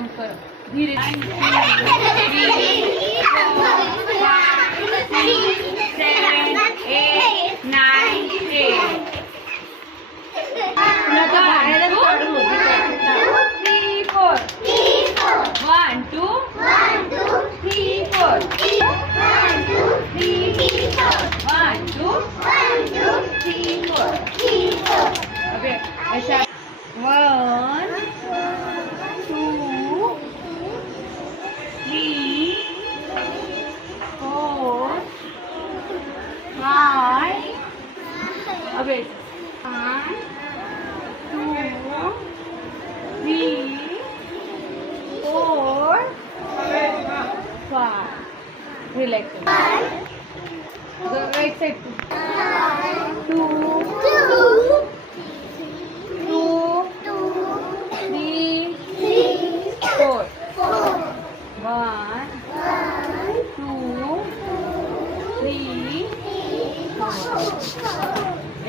jump कर धीरे ऐसा 1 2 3 4 5 अबे 1 2 3 4 5 रिलॅक्स एक साइड 2 1 2 3 4